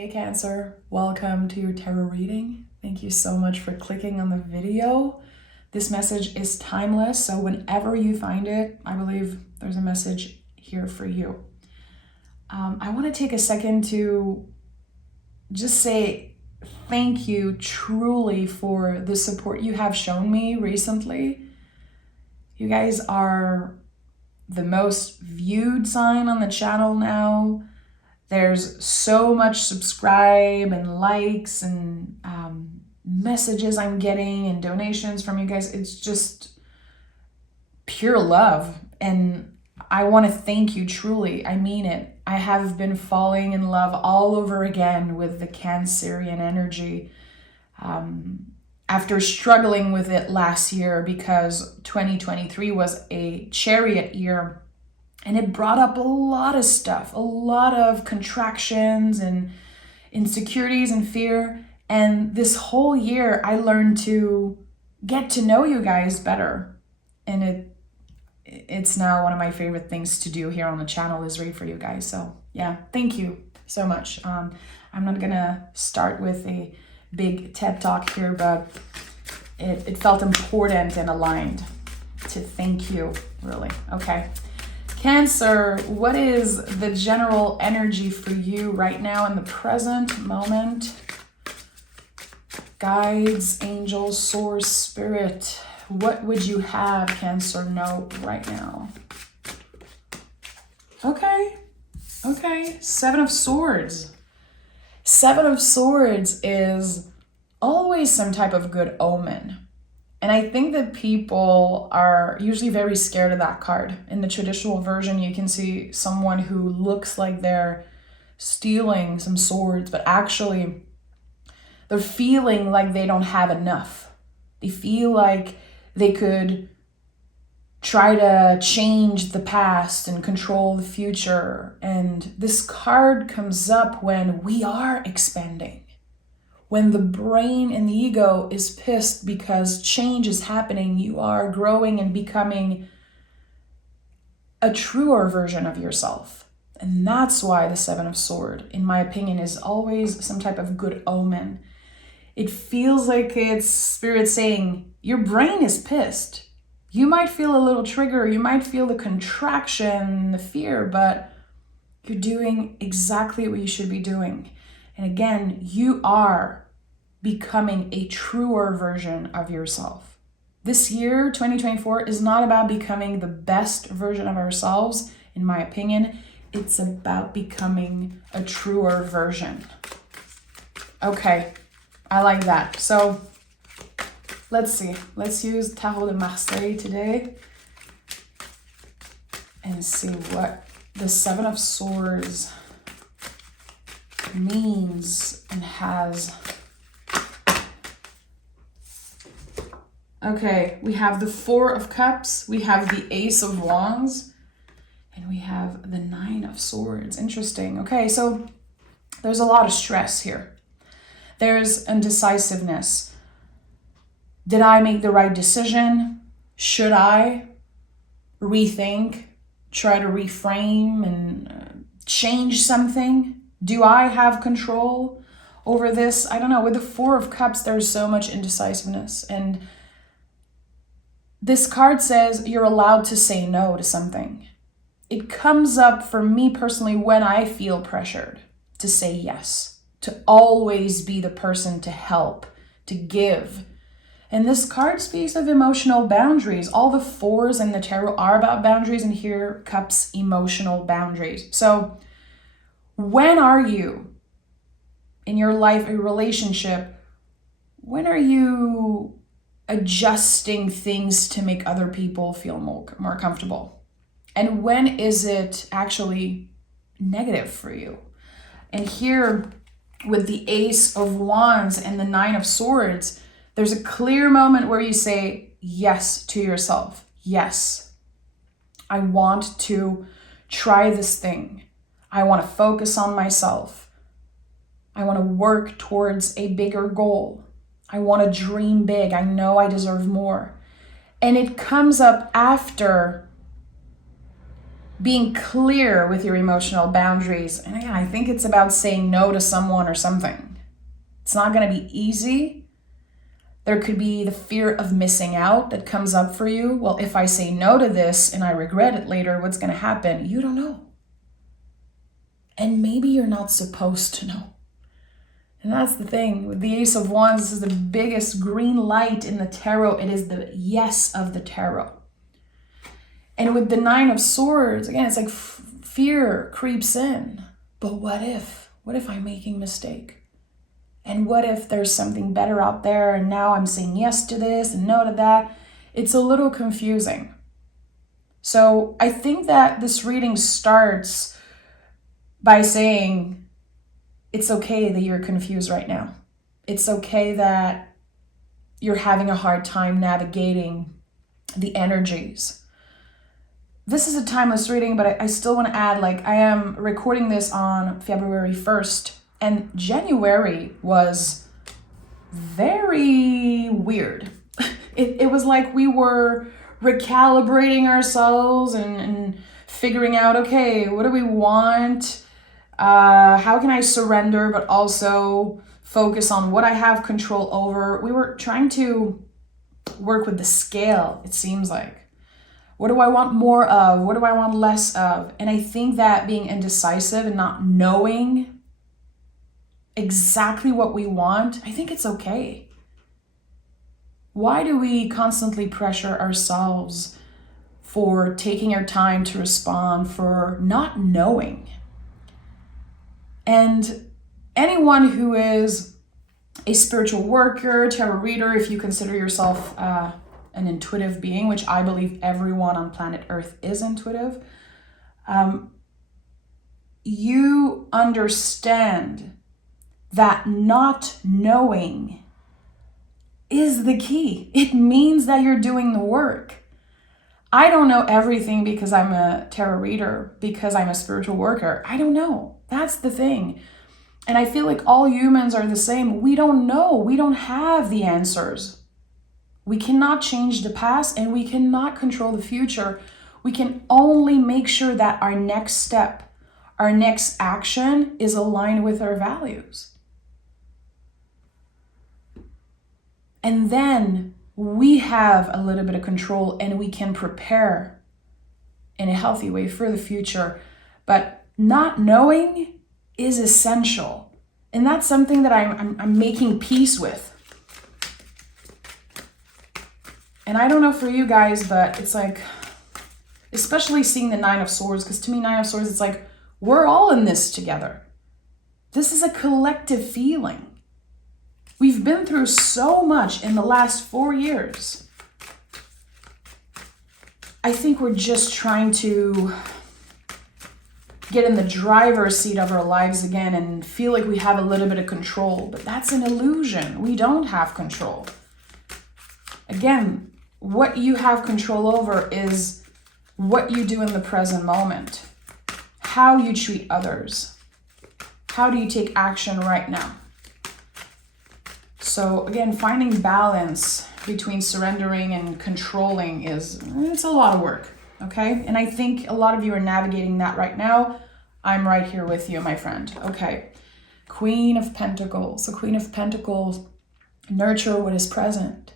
Hey Cancer, welcome to your tarot reading. Thank you so much for clicking on the video. This message is timeless, so whenever you find it, I believe there's a message here for you. I want to take a second to just say thank you truly for the support you have shown me recently. You guys are the most viewed sign on the channel now. There's so much subscribe and likes and messages I'm getting and donations from you guys. It's just pure love. And I want to thank you truly. I mean it. I have been falling in love all over again with the Cancerian energy after struggling with it last year because 2023 was a chariot year. And it brought up a lot of stuff, a lot of contractions and insecurities and fear. And this whole year, I learned to get to know you guys better. And it's now one of my favorite things to do here on the channel is read for you guys. So yeah, thank you so much. I'm not gonna start with a big TED Talk here, but it felt important and aligned to thank you, really. Okay. Cancer, what is the general energy for you right now in the present moment? Guides, angels, source, spirit. What would you have Cancer know right now? Okay. Seven of Swords. Seven of Swords is always some type of good omen. And I think that people are usually very scared of that card. In the traditional version, you can see someone who looks like they're stealing some swords, but actually they're feeling like they don't have enough. They feel like they could try to change the past and control the future. And this card comes up when we are expanding. When the brain and the ego is pissed because change is happening, you are growing and becoming a truer version of yourself. And that's why the Seven of Swords, in my opinion, is always some type of good omen. It feels like it's spirit saying, your brain is pissed. You might feel a little trigger, you might feel the contraction, the fear, but you're doing exactly what you should be doing. And again, you are becoming a truer version of yourself. This year, 2024, is not about becoming the best version of ourselves, in my opinion. It's about becoming a truer version. Okay, I like that. So let's see. Let's use Tarot de Marseille today and see what the Seven of Swords means and has. Okay, we have the Four of Cups, we have the Ace of Wands, and we have the Nine of Swords. Interesting. Okay, so there's a lot of stress here. There's indecisiveness. Did I make the right decision? Should I rethink, try to reframe and change something? Do I have control over this? I don't know. With the Four of Cups, there's so much indecisiveness. And this card says you're allowed to say no to something. It comes up for me personally when I feel pressured to say yes, to always be the person to help, to give. And this card speaks of emotional boundaries. All the fours in the tarot are about boundaries, and here Cups, emotional boundaries. So when are you in your life, a relationship, when are you adjusting things to make other people feel more comfortable? And when is it actually negative for you? And here with the Ace of Wands and the Nine of Swords, there's a clear moment where you say yes to yourself. Yes, I want to try this thing. I want to focus on myself. I want to work towards a bigger goal. I want to dream big. I know I deserve more. And it comes up after being clear with your emotional boundaries. And again, I think it's about saying no to someone or something. It's not going to be easy. There could be the fear of missing out that comes up for you. Well, if I say no to this and I regret it later, what's going to happen? You don't know. And maybe you're not supposed to know. And that's the thing. With the Ace of Wands, this is the biggest green light in the tarot. It is the yes of the tarot. And with the Nine of Swords, again, it's like fear creeps in. But what if? What if I'm making a mistake? And what if there's something better out there and now I'm saying yes to this and no to that? It's a little confusing. So I think that this reading starts by saying it's okay that you're confused right now. It's okay that you're having a hard time navigating the energies. This is a timeless reading, but I still want to add, like, I am recording this on February 1st, and January was very weird. It was like we were recalibrating ourselves and figuring out, okay, what do we want? How can I surrender, but also focus on what I have control over? We were trying to work with the scale, it seems like. What do I want more of? What do I want less of? And I think that being indecisive and not knowing exactly what we want, I think it's okay. Why do we constantly pressure ourselves for taking our time to respond, for not knowing? And anyone who is a spiritual worker, tarot reader, if you consider yourself an intuitive being, which I believe everyone on planet Earth is intuitive, you understand that not knowing is the key. It means that you're doing the work. I don't know everything because I'm a tarot reader, because I'm a spiritual worker. I don't know. That's the thing. And I feel like all humans are the same. We don't know. We don't have the answers. We cannot change the past and we cannot control the future. We can only make sure that our next step, our next action is aligned with our values. And then we have a little bit of control and we can prepare in a healthy way for the future. But not knowing is essential. And that's something that I'm making peace with. And I don't know for you guys, but it's like, especially seeing the Nine of Swords, because to me, Nine of Swords, it's like, we're all in this together. This is a collective feeling. We've been through so much in the last 4 years. I think we're just trying to get in the driver's seat of our lives again and feel like we have a little bit of control, but that's an illusion. We don't have control. Again, what you have control over is what you do in the present moment, how you treat others, how do you take action right now. So again, finding balance between surrendering and controlling it's a lot of work, okay? And I think a lot of you are navigating that right now. I'm right here with you, my friend. Okay, Queen of Pentacles. So Queen of Pentacles, nurture what is present.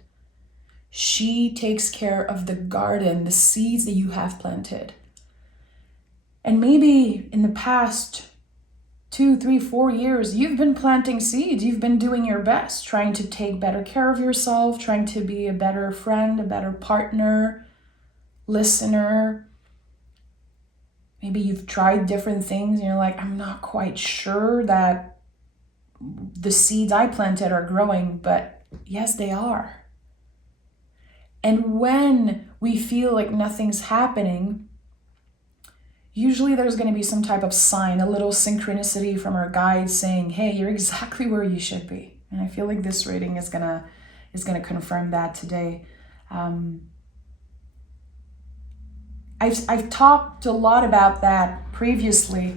She takes care of the garden, the seeds that you have planted. And maybe in the past 2, 3, 4 years, you've been planting seeds. You've been doing your best, trying to take better care of yourself, trying to be a better friend, a better partner, listener. Maybe you've tried different things and you're like, I'm not quite sure that the seeds I planted are growing, but yes, they are. And when we feel like nothing's happening, usually there's going to be some type of sign, a little synchronicity from our guides saying, hey, you're exactly where you should be. And I feel like this reading is gonna confirm that today. I've talked a lot about that previously,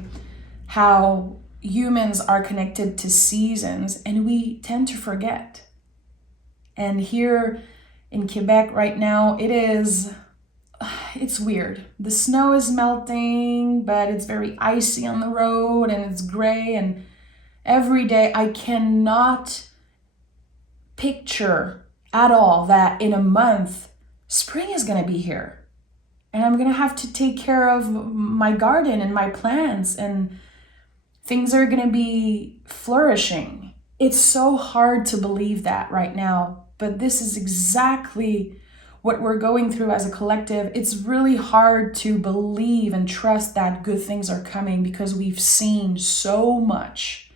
how humans are connected to seasons and we tend to forget. And here in Quebec right now, it is it's weird. The snow is melting, but it's very icy on the road and it's gray. And every day I cannot picture at all that in a month, spring is going to be here. And I'm going to have to take care of my garden and my plants, and things are going to be flourishing. It's so hard to believe that right now, but this is exactly what we're going through as a collective. It's really hard to believe and trust that good things are coming because we've seen so much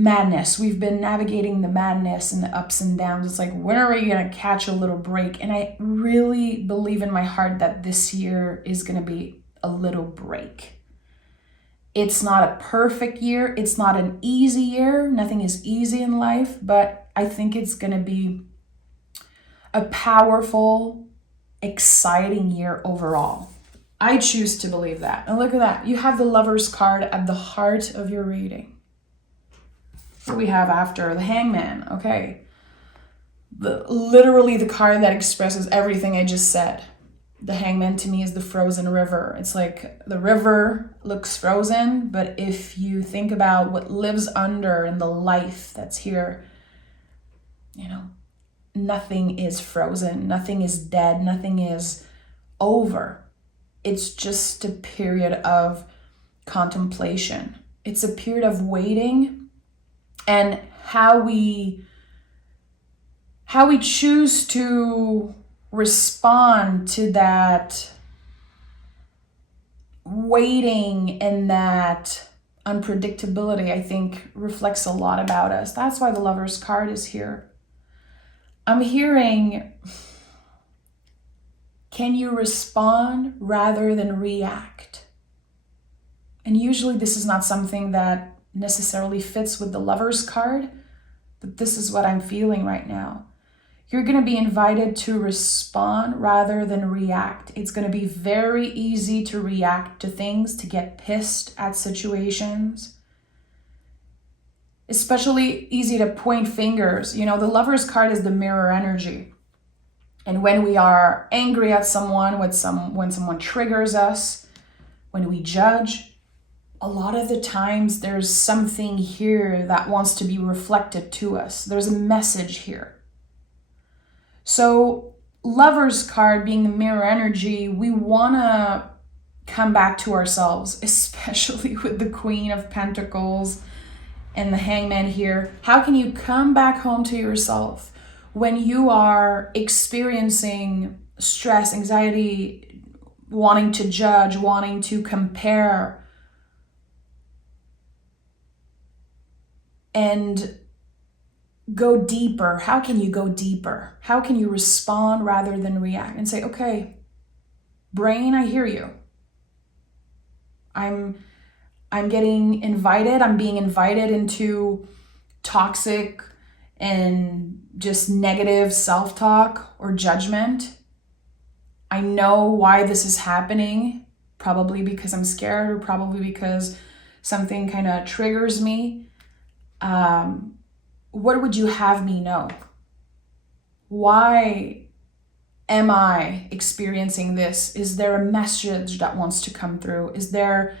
madness. We've been navigating the madness and the ups and downs. It's like, when are we going to catch a little break? And I really believe in my heart that this year is going to be a little break. It's not a perfect year. It's not an easy year. Nothing is easy in life, but I think it's going to be a powerful, exciting year overall. I choose to believe that. And look at that. You have the Lover's card at the heart of your reading. What we have after? The Hangman. Okay. Literally the card that expresses everything I just said. The Hangman to me is the frozen river. It's like the river looks frozen, but if you think about what lives under and the life that's here, nothing is frozen, nothing is dead, nothing is over. It's just a period of contemplation. It's a period of waiting, and how we choose to respond to that waiting and that unpredictability, I think, reflects a lot about us. That's why the Lover's card is here. I'm hearing, can you respond rather than react? And usually this is not something that necessarily fits with the Lover's card, but this is what I'm feeling right now. You're going to be invited to respond rather than react. It's going to be very easy to react to things, to get pissed at situations. Especially easy to point fingers. The Lover's card is the mirror energy. And when we are angry at someone, when someone triggers us, when we judge, a lot of the times there's something here that wants to be reflected to us. There's a message here. So Lover's card being the mirror energy, we want to come back to ourselves, especially with the Queen of Pentacles and the Hangman here. How can you come back home to yourself when you are experiencing stress, anxiety, wanting to judge, wanting to compare, and go deeper? How can you go deeper? How can you respond rather than react and say, okay, brain, I hear you. I'm being invited into toxic and just negative self-talk or judgment. I know why this is happening, probably because I'm scared or probably because something kind of triggers me. What would you have me know? Why am I experiencing this? Is there a message that wants to come through? Is there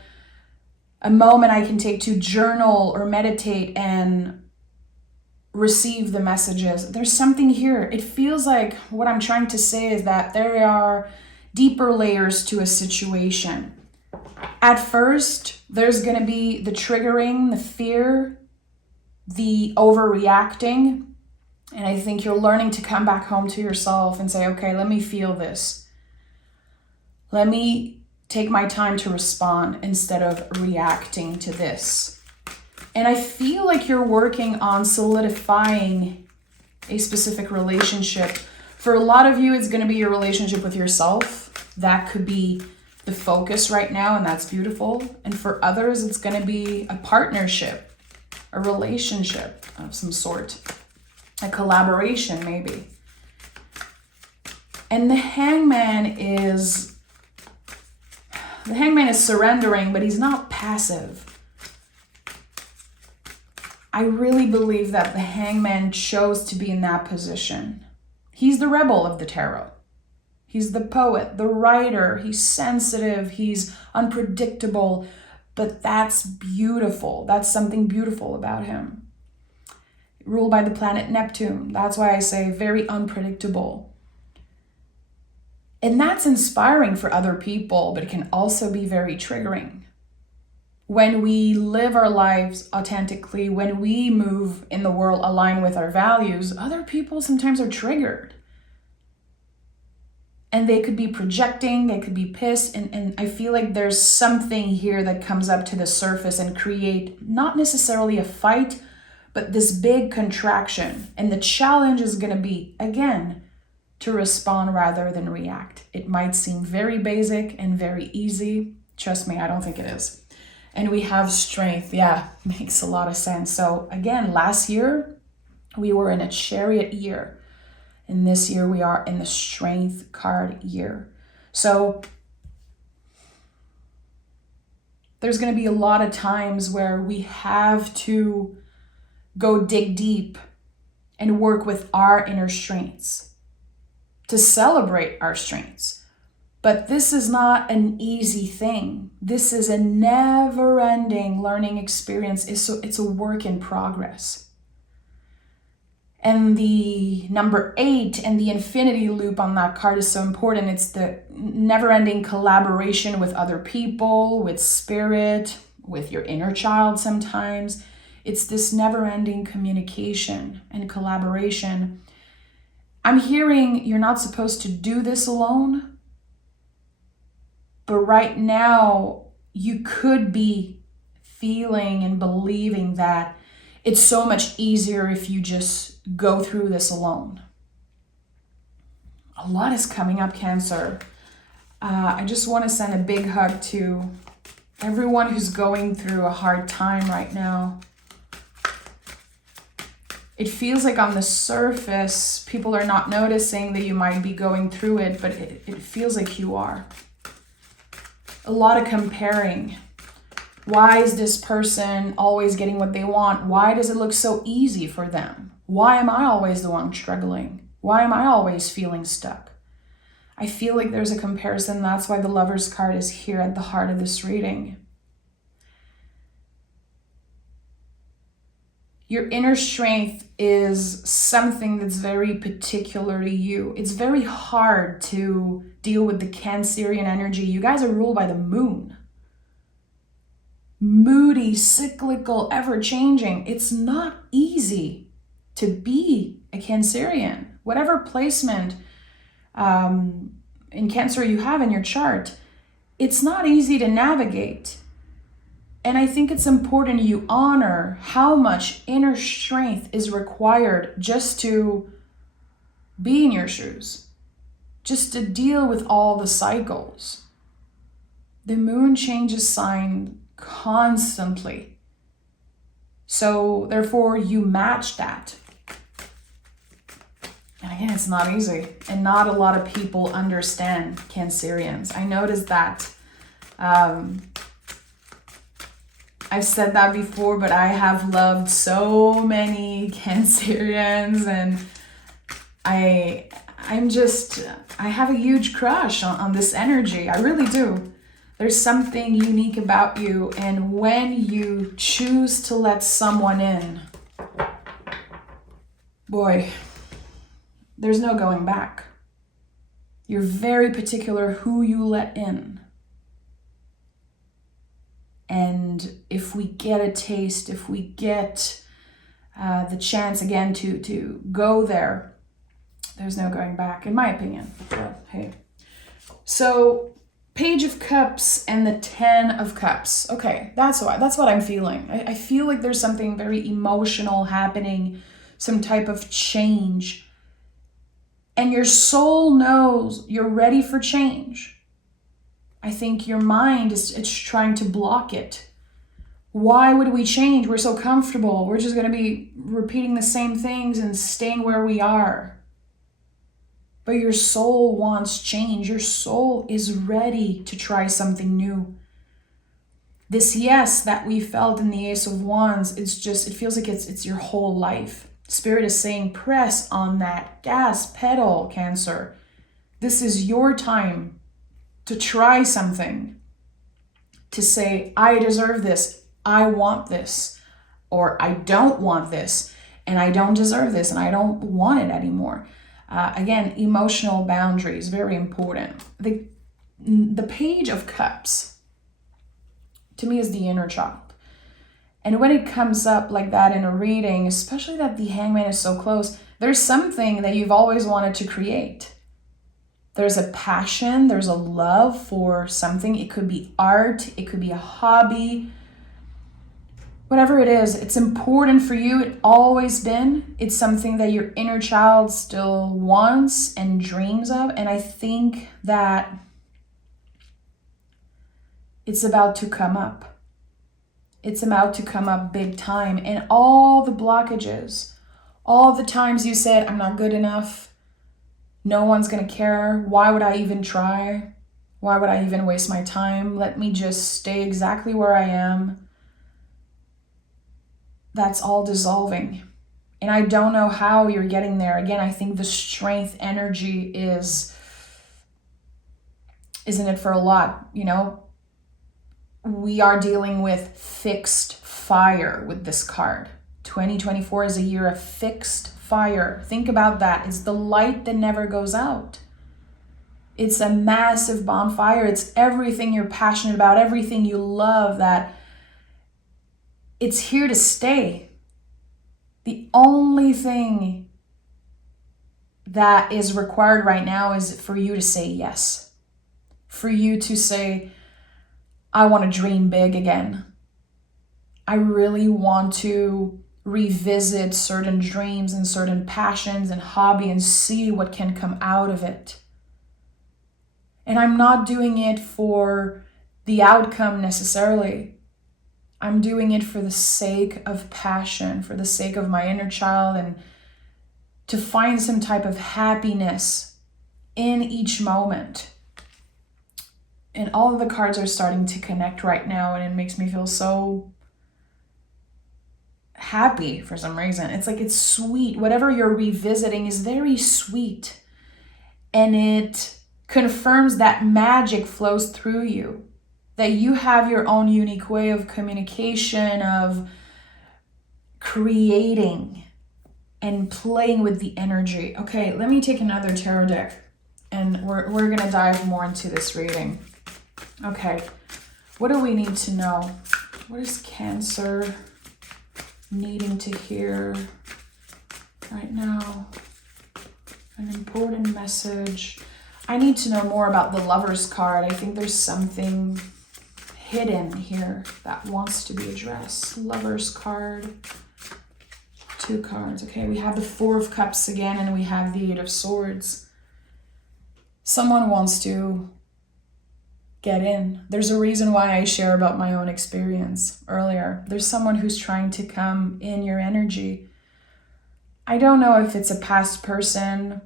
a moment I can take to journal or meditate and receive the messages? There's something here. It feels like what I'm trying to say is that there are deeper layers to a situation. At first, there's going to be the triggering, the fear, the overreacting. And I think you're learning to come back home to yourself and say, okay, let me feel this. Let me take my time to respond instead of reacting to this. And I feel like you're working on solidifying a specific relationship. For a lot of you, it's going to be your relationship with yourself. That could be the focus right now, and that's beautiful. And for others, it's going to be a partnership, a relationship of some sort, a collaboration maybe. And the Hangman is surrendering, but he's not passive. I really believe that the Hangman chose to be in that position. He's the rebel of the tarot. He's the poet, the writer. He's sensitive. He's unpredictable. But that's beautiful. That's something beautiful about him. Ruled by the planet Neptune. That's why I say very unpredictable. And that's inspiring for other people, but it can also be very triggering. When we live our lives authentically, when we move in the world aligned with our values, other people sometimes are triggered. And they could be projecting, they could be pissed. And I feel like there's something here that comes up to the surface and create not necessarily a fight, but this big contraction. And the challenge is going to be, again, to respond rather than react. It might seem very basic and very easy. Trust me, I don't think it is. And we have strength. Yeah, makes a lot of sense. So again, last year, we were in a chariot year. And this year, we are in the strength card year. So there's going to be a lot of times where we have to go dig deep and work with our inner strengths to celebrate our strengths. But this is not an easy thing. This is a never-ending learning experience. It's a work in progress. And the number 8 and the infinity loop on that card is so important. It's the never-ending collaboration with other people, with spirit, with your inner child sometimes. It's this never-ending communication and collaboration. I'm hearing you're not supposed to do this alone. But right now, you could be feeling and believing that it's so much easier if you just go through this alone. A lot is coming up, Cancer. I just want to send a big hug to everyone who's going through a hard time right now. It feels like on the surface, people are not noticing that you might be going through it, but it feels like you are. A lot of comparing. Why is this person always getting what they want? Why does it look so easy for them? Why am I always the one struggling? Why am I always feeling stuck? I feel like there's a comparison. That's why the Lover's card is here at the heart of this reading. Your inner strength is something that's very particular to you. It's very hard to deal with the Cancerian energy. You guys are ruled by the moon. Moody, cyclical, ever-changing. It's not easy to be a Cancerian. Whatever placement in Cancer you have in your chart, it's not easy to navigate. And I think it's important you honor how much inner strength is required just to be in your shoes, just to deal with all the cycles. The moon changes sign constantly. So therefore you match that. And again, it's not easy. And not a lot of people understand Cancerians. I noticed that. I've said that before, but I have loved so many Cancerians, and I have a huge crush on this energy. I really do. There's something unique about you, and when you choose to let someone in, boy, there's no going back. You're very particular who you let in. And if we get a taste, if we get the chance again to go there, there's no going back, in my opinion. But hey. So, Page of Cups and the 10 of Cups. Okay, that's what I'm feeling. I feel like there's something very emotional happening, some type of change. And your soul knows you're ready for change. I think your mind it's trying to block it. Why would we change? We're so comfortable. We're just going to be repeating the same things and staying where we are. But your soul wants change. Your soul is ready to try something new. This yes that we felt in the Ace of Wands, it feels like it's your whole life. Spirit is saying, press on that gas pedal, Cancer. This is your time to try something, to say, I deserve this, I want this, or I don't want this, and I don't deserve this, and I don't want it anymore. Again, emotional boundaries, very important. The Page of Cups, to me, is the inner child. And when it comes up like that in a reading, especially that the Hangman is so close, there's something that you've always wanted to create. There's a passion, there's a love for something. It could be art, it could be a hobby. Whatever it is, it's important for you. It's always been. It's something that your inner child still wants and dreams of. And I think that it's about to come up. It's about to come up big time. And all the blockages, all the times you said, I'm not good enough, no one's going to care, why would I even try? Why would I even waste my time? Let me just stay exactly where I am. That's all dissolving. And I don't know how you're getting there. Again, I think the strength energy is, isn't it, for a lot, you know? We are dealing with fixed fire with this card. 2024 is a year of fixed fire. Think about that. It's the light that never goes out. It's a massive bonfire. It's everything you're passionate about, everything you love, that it's here to stay. The only thing that is required right now is for you to say yes. For you to say, I want to dream big again. I really want to revisit certain dreams and certain passions and hobby and see what can come out of it. And I'm not doing it for the outcome necessarily. I'm doing it for the sake of passion, for the sake of my inner child, and to find some type of happiness in each moment. And all of the cards are starting to connect right now, and it makes me feel so happy for some reason. It's like, it's sweet. Whatever you're revisiting is very sweet. And it confirms that magic flows through you, that you have your own unique way of communication, of creating and playing with the energy. Okay, let me take another tarot deck, and we're going to dive more into this reading. Okay, what do we need to know? What is Cancer needing to hear right now? An important message. I need to know more about the Lover's card. I think there's something hidden here that wants to be addressed. Lover's card. 2 cards. Okay, we have the 4 of Cups again, and we have the 8 of Swords. Someone wants to get in. There's a reason why I share about my own experience earlier. There's someone who's trying to come in your energy. I don't know if it's a past person.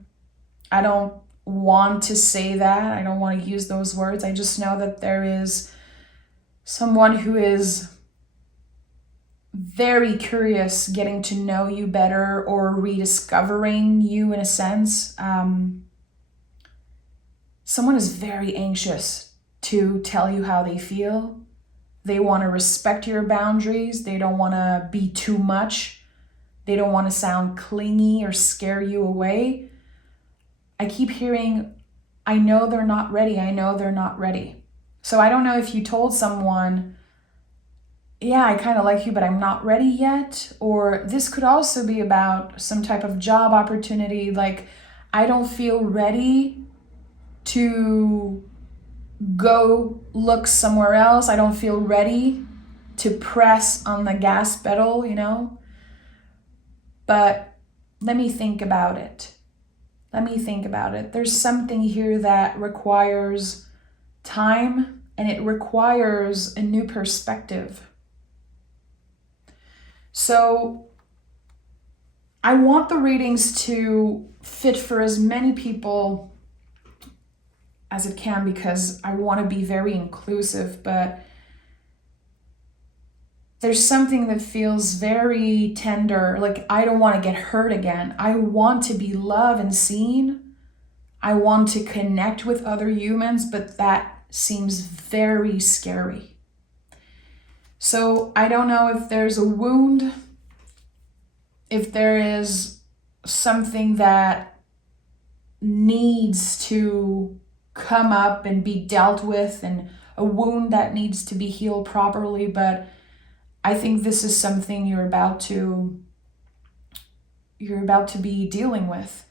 I don't want to say that. I don't want to use those words. I just know that there is someone who is very curious, getting to know you better, or rediscovering you in a sense. Someone is very anxious to tell you how they feel. They want to respect your boundaries. They don't want to be too much. They don't want to sound clingy or scare you away. I keep hearing, I know they're not ready. I know they're not ready. So I don't know if you told someone, yeah, I kind of like you, but I'm not ready yet. Or this could also be about some type of job opportunity. Like, I don't feel ready to go look somewhere else. I don't feel ready to press on the gas pedal, you know? But let me think about it. Let me think about it. There's something here that requires time, and it requires a new perspective. So I want the readings to fit for as many people as it can, because I want to be very inclusive, but there's something that feels very tender. Like, I don't want to get hurt again. I want to be loved and seen. I want to connect with other humans, but that seems very scary. So I don't know if there's a wound, if there is something that needs to come up and be dealt with, and a wound that needs to be healed properly, but I think this is something you're about to be dealing with.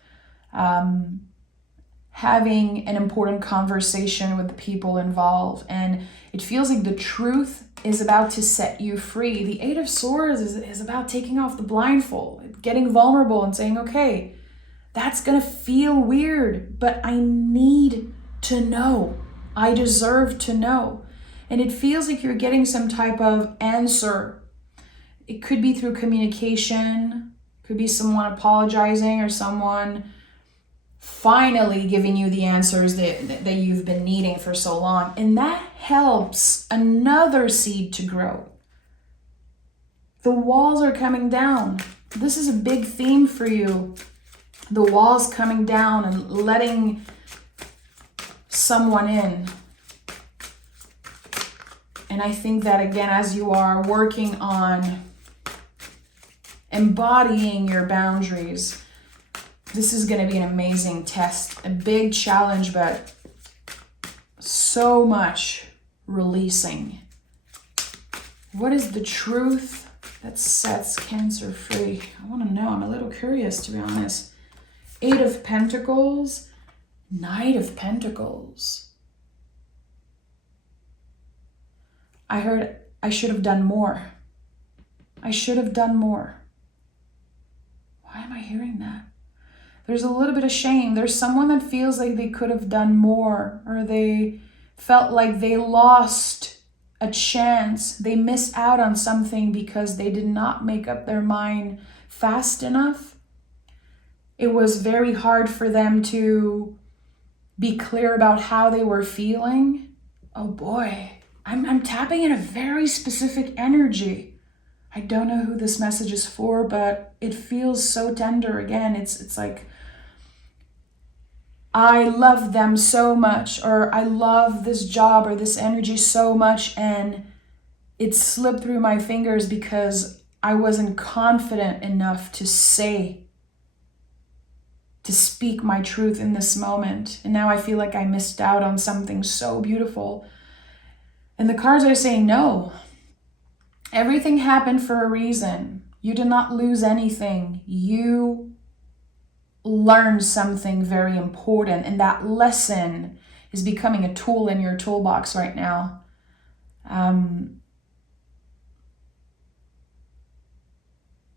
Having an important conversation with the people involved, and it feels like the truth is about to set you free. The Eight of Swords is about taking off the blindfold, getting vulnerable and saying, okay, that's gonna feel weird, but I need to know. I deserve to know. And it feels like you're getting some type of answer. It could be through communication, could be someone apologizing or someone finally giving you the answers that you've been needing for so long. And that helps another seed to grow. The walls are coming down. This is a big theme for you. The walls coming down and letting someone in. And I think that, again, as you are working on embodying your boundaries, this is going to be an amazing test, a big challenge, but so much releasing. What is the truth that sets Cancer free? I want to know. I'm a little curious, to be honest. Eight of Pentacles, Knight of Pentacles. I heard I should have done more. I should have done more. Why am I hearing that? There's a little bit of shame. There's someone that feels like they could have done more, or they felt like they lost a chance. They missed out on something because they did not make up their mind fast enough. It was very hard for them to be clear about how they were feeling. Oh boy, I'm tapping in a very specific energy. I don't know who this message is for, but it feels so tender. Again, it's like, I love them so much, or I love this job or this energy so much, and it slipped through my fingers because I wasn't confident enough to speak my truth in this moment. And now I feel like I missed out on something so beautiful. And the cards are saying, no, everything happened for a reason. You did not lose anything. You learned something very important, and that lesson is becoming a tool in your toolbox right now.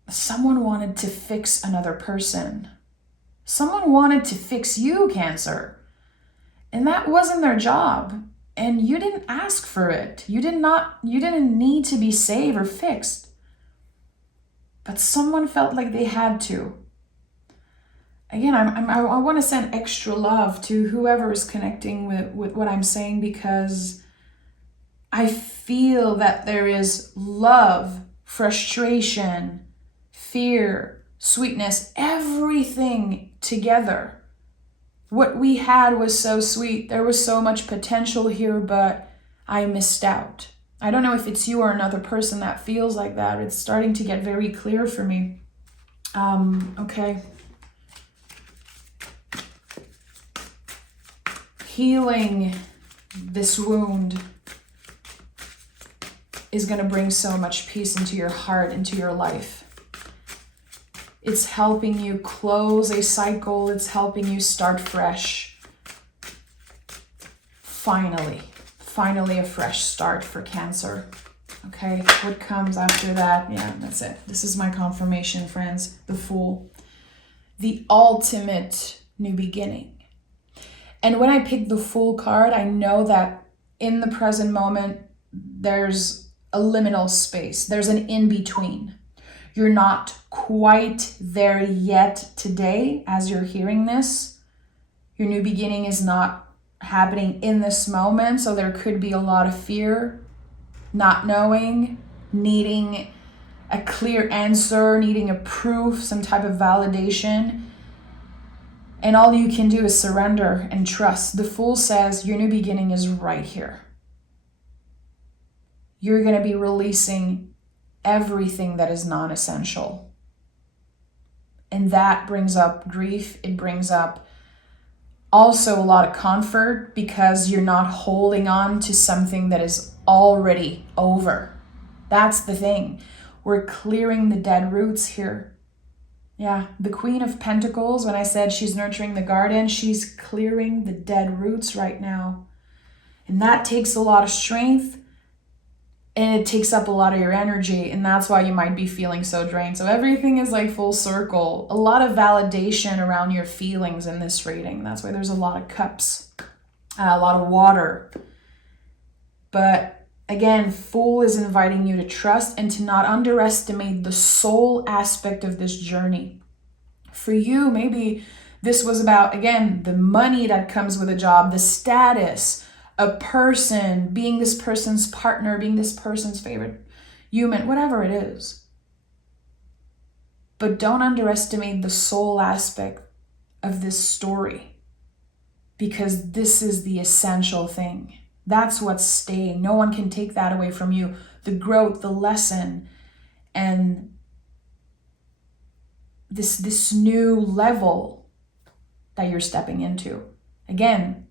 Someone wanted to fix another person. Someone wanted to fix you, Cancer. And that wasn't their job. And you didn't ask for it. You didn't need to be saved or fixed. But someone felt like they had to. Again, I want to send extra love to whoever is connecting with what I'm saying, because I feel that there is love, frustration, fear, sweetness, everything together. What we had was so sweet. There was so much potential here, but I missed out. I don't know if it's you or another person that feels like that. It's starting to get very clear for me. Okay. Healing this wound is going to bring so much peace into your heart, into your life. It's helping you close a cycle. It's helping you start fresh. Finally a fresh start for Cancer. Okay, what comes after that? Yeah, that's it. This is my confirmation, friends. The Fool. The ultimate new beginning. And when I pick the Fool card, I know that in the present moment, there's a liminal space. There's an in-between. You're not quite there yet today as you're hearing this. Your new beginning is not happening in this moment, so there could be a lot of fear, not knowing, needing a clear answer, needing a proof, some type of validation. And all you can do is surrender and trust. The Fool says your new beginning is right here. You're going to be releasing everything that is non-essential. And that brings up grief. It brings up also a lot of comfort because you're not holding on to something that is already over. That's the thing. We're clearing the dead roots here. Yeah, the Queen of Pentacles, when I said she's nurturing the garden, she's clearing the dead roots right now. And that takes a lot of strength. And it takes up a lot of your energy, and that's why you might be feeling so drained. So everything is like full circle. A lot of validation around your feelings in this reading. That's why there's a lot of cups, a lot of water. But again, Fool is inviting you to trust and to not underestimate the soul aspect of this journey. For you, maybe this was about, again, the money that comes with a job, the status, a person, being this person's partner, being this person's favorite human, whatever it is. But don't underestimate the soul aspect of this story, because this is the essential thing. That's what's staying. No one can take that away from you. The growth, the lesson, and this new level that you're stepping into. Again,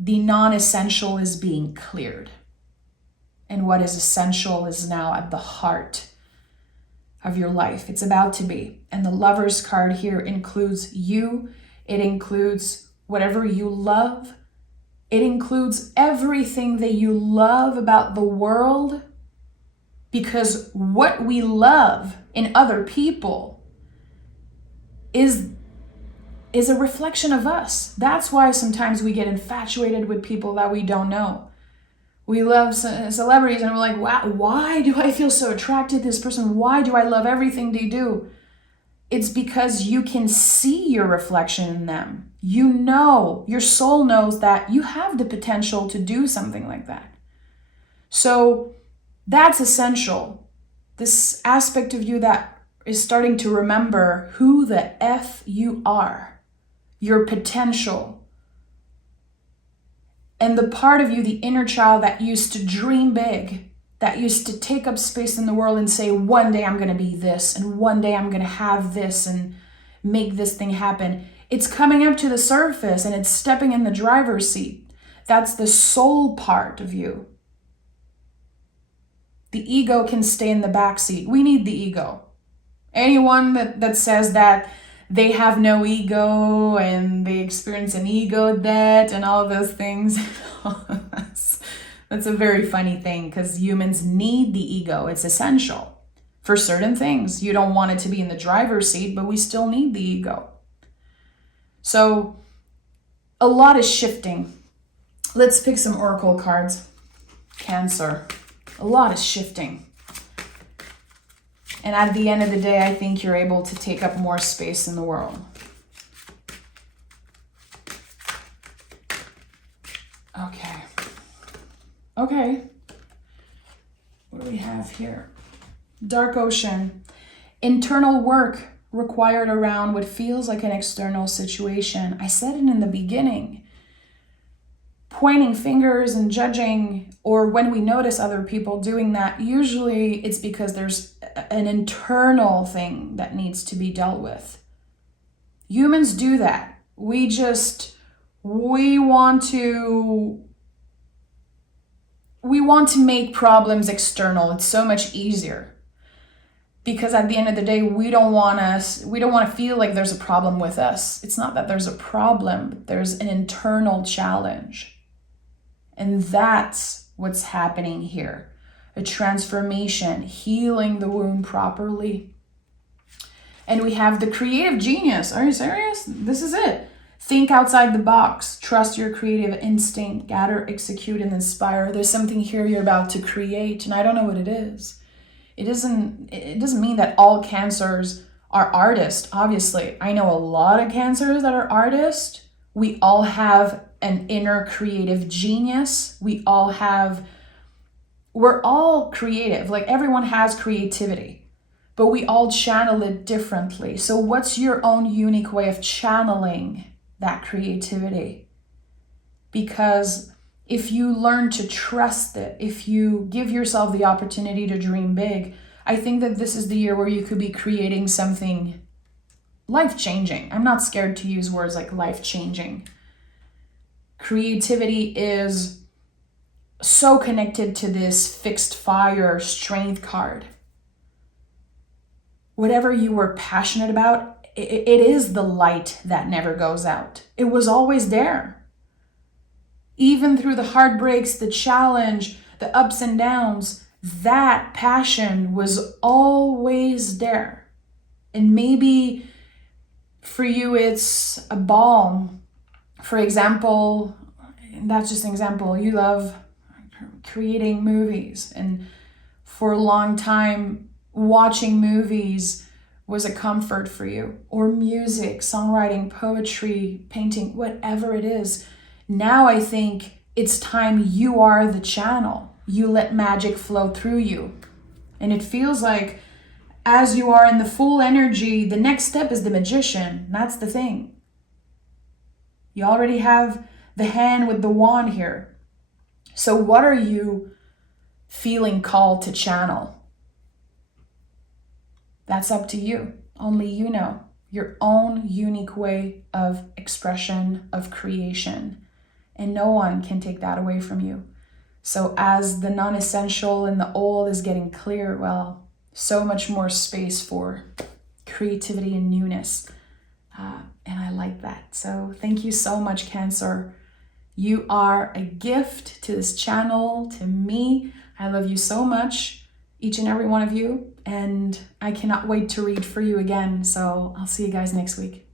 the non-essential is being cleared. And what is essential is now at the heart of your life. It's about to be. And the Lover's card here includes you. It includes whatever you love. It includes everything that you love about the world. Because what we love in other people is a reflection of us. That's why sometimes we get infatuated with people that we don't know. We love celebrities and we're like, wow, why do I feel so attracted to this person? Why do I love everything they do? It's because you can see your reflection in them. You know, your soul knows that you have the potential to do something like that. So that's essential. This aspect of you that is starting to remember who the F you are. Your potential, and the part of you, the inner child that used to dream big, that used to take up space in the world and say, one day I'm going to be this, and one day I'm going to have this and make this thing happen. It's coming up to the surface and it's stepping in the driver's seat. That's the soul part of you. The ego can stay in the back seat. We need the ego. Anyone that says that they have no ego and they experience an ego debt and all those things. That's a very funny thing because humans need the ego. It's essential for certain things. You don't want it to be in the driver's seat, but we still need the ego. So a lot is shifting. Let's pick some oracle cards. Cancer. A lot is shifting. And at the end of the day, I think you're able to take up more space in the world. Okay. What do we have here? Dark Ocean. Internal work required around what feels like an external situation. I said it in the beginning. Pointing fingers and judging, or when we notice other people doing that, usually it's because there's an internal thing that needs to be dealt with. Humans do that. We want to make problems external. It's so much easier. Because at the end of the day, we don't want to feel like there's a problem with us. It's not that there's a problem, but there's an internal challenge. And that's what's happening here. A transformation, healing the wound properly. And we have the creative genius. Are you serious? This is it. Think outside the box. Trust your creative instinct. Gather, execute, and inspire. There's something here you're about to create, and I don't know what it is. It doesn't mean that all Cancers are artists, obviously. I know a lot of Cancers that are artists. We all have an inner creative genius. We're all creative. Like everyone has creativity, but we all channel it differently. So what's your own unique way of channeling that creativity. Because if you learn to trust it, if you give yourself the opportunity to dream big, I think that this is the year where you could be creating something life-changing. I'm not scared to use words like life-changing. Creativity is so connected to this fixed fire strength card. Whatever you were passionate about, it is the light that never goes out. It was always there. Even through the heartbreaks, the challenge, the ups and downs, that passion was always there. And maybe for you, it's a ball. For example, and that's just an example, you love creating movies. And for a long time, watching movies was a comfort for you. Or music, songwriting, poetry, painting, whatever it is. Now I think it's time you are the channel. You let magic flow through you. And it feels like as you are in the full energy, the next step is the magician. That's the thing. You already have the hand with the wand here. So what are you feeling called to channel? That's up to you. Only you know. Your own unique way of expression, of creation. And no one can take that away from you. So as the non-essential and the old is getting clear, well, so much more space for creativity and newness. And I like that. So thank you so much, Cancer. You are a gift to this channel, to me. I love you so much, each and every one of you. And I cannot wait to read for you again. So I'll see you guys next week.